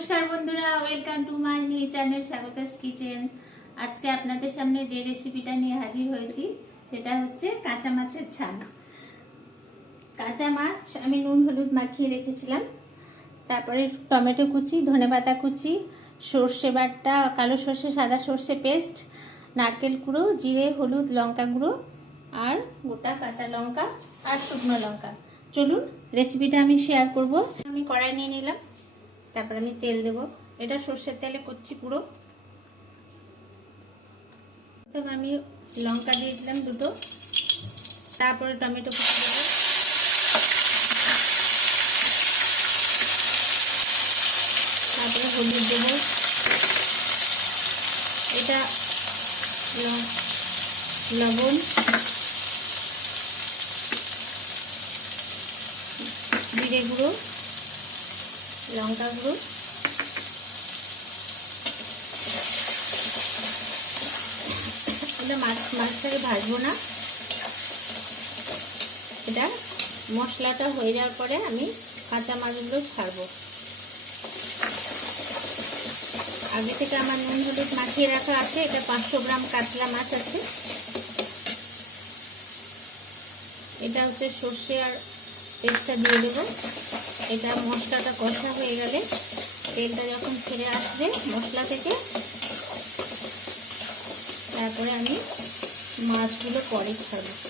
নমস্কার বন্ধুরা, welcome to my new channel Swagata's kitchen. আজকে আপনাদের সামনে যে রেসিপিটা নিয়ে হাজির হয়েছি সেটা হচ্ছে কাঁচা মাছের ছানা। কাঁচা মাছ আমি নুন হলুদ মাখিয়ে রেখেছিলাম, তারপরে টমেটো কুচি, ধনেপাতা কুচি, সর্ষে বাটা, কালো সর্ষে, সাদা সর্ষে পেস্ট, নারকেল গুঁড়ো, জিরে, হলুদ, লঙ্কা গুঁড়ো আর গোটা কাঁচা লঙ্কা আর শুকনো লঙ্কা। চলুন রেসিপিটা আমি শেয়ার করব। আমি কড়াই নিয়ে নিলাম, তারপর আমি তেল দেব। এটা সর্ষের তেলে করছি পুরো। প্রথমে আমি লঙ্কা দিয়ে দিলাম দুটো, তারপরে টমেটো কুচি দেবো, তারপরে হলুদ দেবো, এটা লবণ, জিরে গুঁড়ো, লঙ্কা গুঁড়ো, এটা মাছটাকে ভাজবো না। এটা মশলাটা হয়ে যাওয়ার পরে আমি কাঁচা মাছগুলো ছাড়বো। আগে থেকে আমার নুন হলুদ মাখিয়ে রাখা আছে। এটা 500 গ্রাম কাতলা মাছ আছে। এটা হচ্ছে সর্ষে আর পেস্টটা দিয়ে দেবো। এটা মশলাটা কষা হয়ে গেলে, তেলটা যখন ছেড়ে আসবে মশলা থেকে, তারপরে আমি মাছগুলো পরে ছাড়বো।